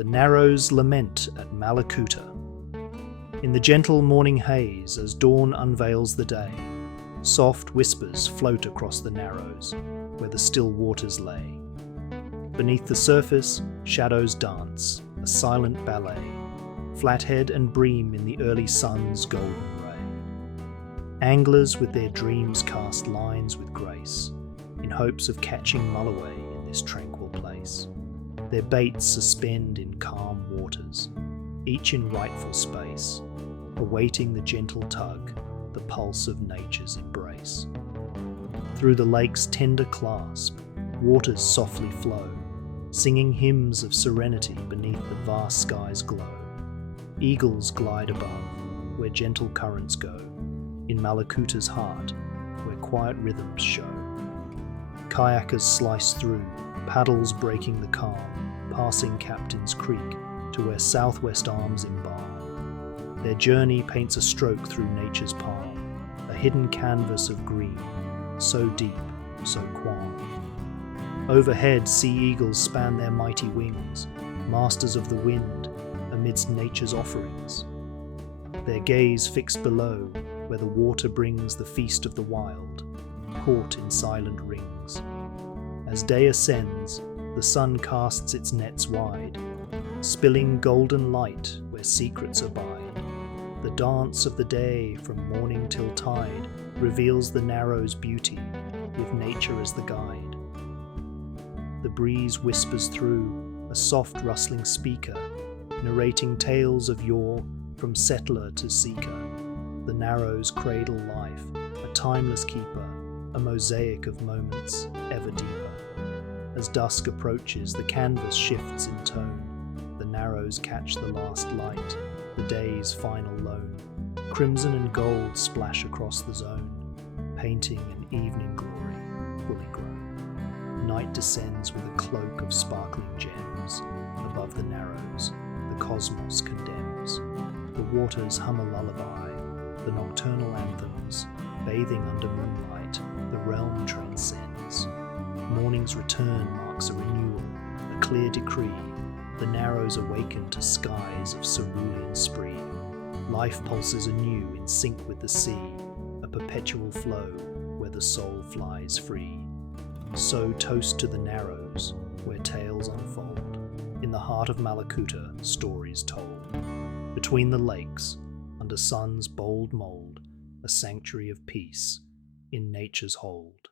The Narrows Lament at Mallacoota. In the gentle morning haze, as dawn unveils the day, soft whispers float across the narrows, where the still waters lay. Beneath the surface, shadows dance, a silent ballet, Flathead and Bream in the early sun's golden ray. Anglers with their dreams cast lines with grace, in hopes of catching Mullaway in this tranquil place. Their baits suspend in calm waters, each in rightful space, awaiting the gentle tug, the pulse of nature's embrace. Through the lake's tender clasp, waters softly flow, singing hymns of serenity beneath the vast sky's glow. Eagles glide above, where gentle currents go, in Mallacoota's heart, where quiet rhythms show. Kayakers slice through, paddles breaking the calm, passing Captain's Creek to where southwest arms embalm. Their journey paints a stroke through nature's palm, a hidden canvas of green, so deep, so calm. Overhead, sea eagles span their mighty wings, masters of the wind, amidst nature's offerings. Their gaze fixed below, where the water brings the feast of the wild, caught in silent rings. As day ascends, the sun casts its nets wide, spilling golden light where secrets abide. The dance of the day from morning till tide reveals the narrows' beauty, with nature as the guide. The breeze whispers through, a soft rustling speaker, narrating tales of yore from settler to seeker. The narrows cradle life, a timeless keeper, a mosaic of moments ever deeper. As dusk approaches, the canvas shifts in tone. The narrows catch the last light, the day's final lone. Crimson and gold splash across the zone, painting an evening glory fully grown. Night descends with a cloak of sparkling gems. Above the narrows, the cosmos condemns. The waters hum a lullaby, the nocturnal anthems. Bathing under moonlight, the realm transcends. Morning's return marks a renewal, a clear decree. The narrows awaken to skies of cerulean spree. Life pulses anew in sync with the sea, a perpetual flow where the soul flies free. So toast to the narrows, where tales unfold. In the heart of Mallacoota, stories told. Between the lakes, under sun's bold mould, a sanctuary of peace in nature's hold.